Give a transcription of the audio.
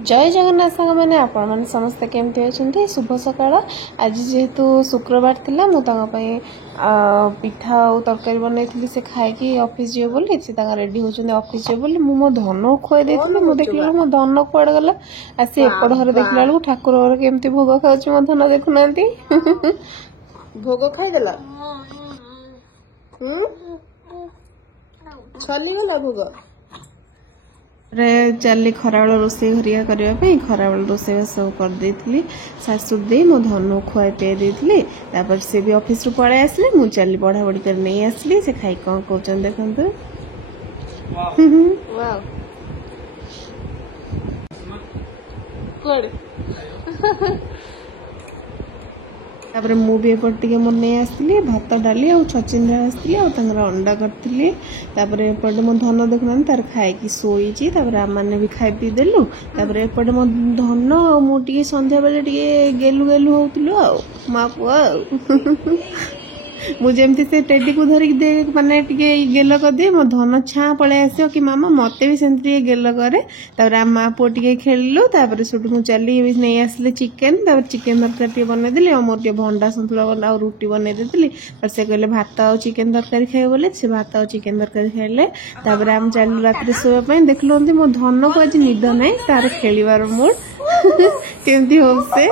जय जगन्नाथ सांग मैंने आपण मैंने समस्ते केमती अच्छा शुभ सकाळ। आज जेहेतु शुक्रवार थिला मुझे पिठा और तरकारी बनई से खाई ऑफिस जीव बोली से रेडी होती ऑफिस जीव बोली मो धन खुआई देती मुझे देखला मो धन कुआड़े गला आसी एपट घर देखला बेलू ठाकुर घर केमती भोग खाऊँ मो धन देखुना भोग खाईदेला चलीगला भोग चली खराबेल रोसे घरिया करने खराबेल रोसे सब करदे सासु दे मो धन खुआई पे देती से भी ऑफिस रू पड़े आसले मु चली पढ़ा पढ़ी कर नहीं आसली से खाई कौन कौन देखते तापर मु भी एपटे मोर नहीं आसती भात डाली और छचिंद्रा आसती अंडा करती एपटे मो धन देखुना तार खाई शोची आम मैंने भी खाई पी देलु एपटे मो धन मुझे संध्या बेले गेलु गेलु होलु आ माँ पुआ मुझे से टेडी को धरिक दे माने गेल कर दिए मो धन छाँ पलि आस कि मामा मत भी सेमती गेल करे माँ पुआ टे खेलु सुट मुझे चली नहीं आसले चिकेन चिकेन तरकारी बनईदेली और मोर भंडा सतुला और रुटी बनई देती से कहले भात और चिकेन तरकारी खाए बोले से भात और चिकेन तरकारी खाइले आम चलू रात शोवाई देखलु मो धन को आज निद ना तार खेलिबार मूड केमती हो से